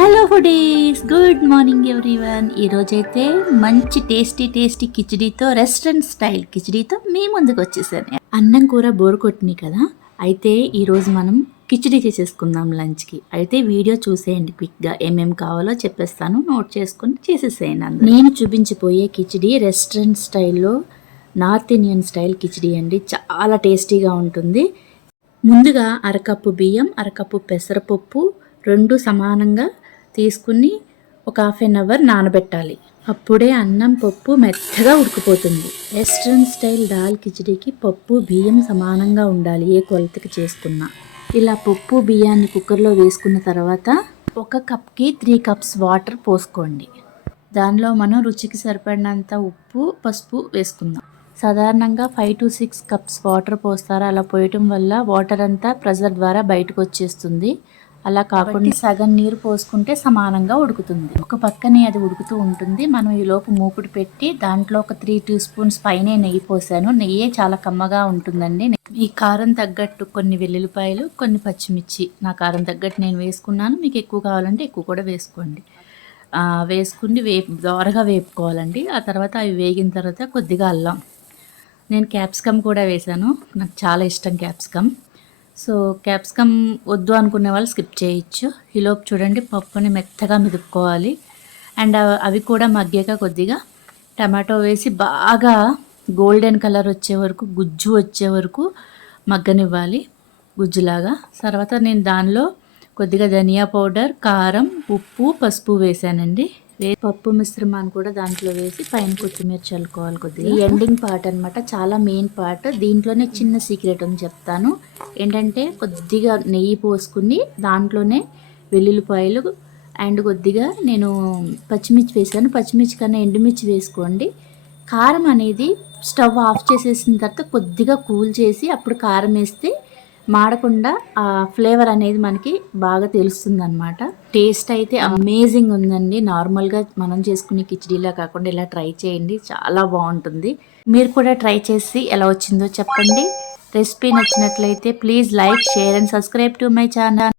Hello foodies good morning everyone ఈరోజైతే మంచి tasty tasty కిచడీతో రెస్టారెంట్ స్టైల్ కిచడీతో మీ ముందుకు వచ్చేసాను. అన్నం కూర బోర్ కొట్టినాయి కదా? అయితే ఈరోజు మనం కిచడీ చేసేసుకుందాం లంచ్కి. అయితే వీడియో చూసేయండి క్విక్గా. ఏమేమి కావాలో చెప్పేస్తాను. నోట్ చేసుకుని చేసేసేయండి నేను చూపించిపోయే కిచడీ రెస్టారెంట్ స్టైల్లో నార్త్ ఇండియన్ స్టైల్ కిచడీ అండి. చాలా టేస్టీగా ఉంటుంది. ముందుగా అరకప్పు బియ్యం అరకప్పు పెసరపప్పు రెండు సమానంగా తీసుకుని ఒక హాఫ్ అన్ అవర్ నానబెట్టాలి. అప్పుడే అన్నం పప్పు మెత్తగా ఉడికిపోతుంది. వెస్ట్రన్ స్టైల్ దాల్ కిచడీకి పప్పు బియ్యం సమానంగా ఉండాలి ఏ కొలతకి చేసుకున్నా. ఇలా పప్పు బియ్యాన్ని కుక్కర్లో వేసుకున్న తర్వాత ఒక కప్కి త్రీ కప్స్ వాటర్ పోసుకోండి. దానిలో మనం రుచికి సరిపడినంత ఉప్పు పసుపు వేసుకుందాం. సాధారణంగా five to six cups water పోస్తారు. అలా పోయటం వల్ల వాటర్ అంతా ప్రెజర్ ద్వారా బయటకు వచ్చేస్తుంది. అలా కాకుండా సగం నీరు పోసుకుంటే సమానంగా ఉడుకుతుంది. ఒక పక్కనే అది ఉడుకుతూ ఉంటుంది. మనం ఈ లోపు మూకుడు పెట్టి దాంట్లో ఒక త్రీ టీ స్పూన్స్ పైనే నెయ్యి పోసాను. నెయ్యే చాలా కమ్మగా ఉంటుందండి. ఈ కారం తగ్గట్టు కొన్ని వెల్లుల్లిపాయలు కొన్ని పచ్చిమిర్చి. నా కారం తగ్గట్టు నేను వేసుకున్నాను. మీకు ఎక్కువ కావాలంటే ఎక్కువ కూడా వేసుకోండి. వేసుకుని వేపు దోరగా వేపుకోవాలండి. ఆ తర్వాత అవి వేగిన తర్వాత కొద్దిగా అల్లం. నేను క్యాప్సికమ్ కూడా వేశాను నాకు చాలా ఇష్టం క్యాప్సికమ్. సో క్యాప్సికమ్ వద్దు అనుకునే వాళ్ళు స్కిప్ చేయొచ్చు. ఈలోపు చూడండి పప్పుని మెత్తగా మెదుపుకోవాలి. అండ్ అవి కూడా మగ్గాక కొద్దిగా. టమాటో వేసి బాగా గోల్డెన్ కలర్ వచ్చే వరకు గుజ్జు వచ్చే వరకు మగ్గనివ్వాలి గుజ్జులాగా. తర్వాత నేను దానిలో కొద్దిగా ధనియా పౌడర్ కారం ఉప్పు పసుపు వేసానండి. పప్పు మిశ్రమాన్ని కూడా దాంట్లో వేసి పైన కొత్తిమీర చల్లుకోవాలి కొద్దిగా. ఈ ఎండింగ్ పార్ట్ అనమాట చాలా మెయిన్ పార్ట్ దీంట్లోనే చిన్న సీక్రెట్ అని చెప్తాను. ఏంటంటే కొద్దిగా నెయ్యి పోసుకుని దాంట్లోనే వెల్లుల్లిపాయలు అండ్ కొద్దిగా నేను పచ్చిమిర్చి వేసాను పచ్చిమిర్చి కన్నా ఎండుమిర్చి వేసుకోండి. కారం అనేది స్టవ్ ఆఫ్ చేసేసిన తర్వాత కొద్దిగా కూల్ చేసి అప్పుడు కారం వేస్తే మాడకుండా ఆ ఫ్లేవర్ అనేది మనకి బాగా తెలుస్తుంది అనమాట టేస్ట్ అయితే అమేజింగ్ ఉందండి. నార్మల్గా మనం చేసుకునే కిచడీలా కాకుండా ఇలా ట్రై చేయండి. చాలా బాగుంటుంది. మీరు కూడా ట్రై చేసి ఎలా వచ్చిందో చెప్పండి. రెసిపీ నచ్చినట్లయితే please like share and subscribe to my channel.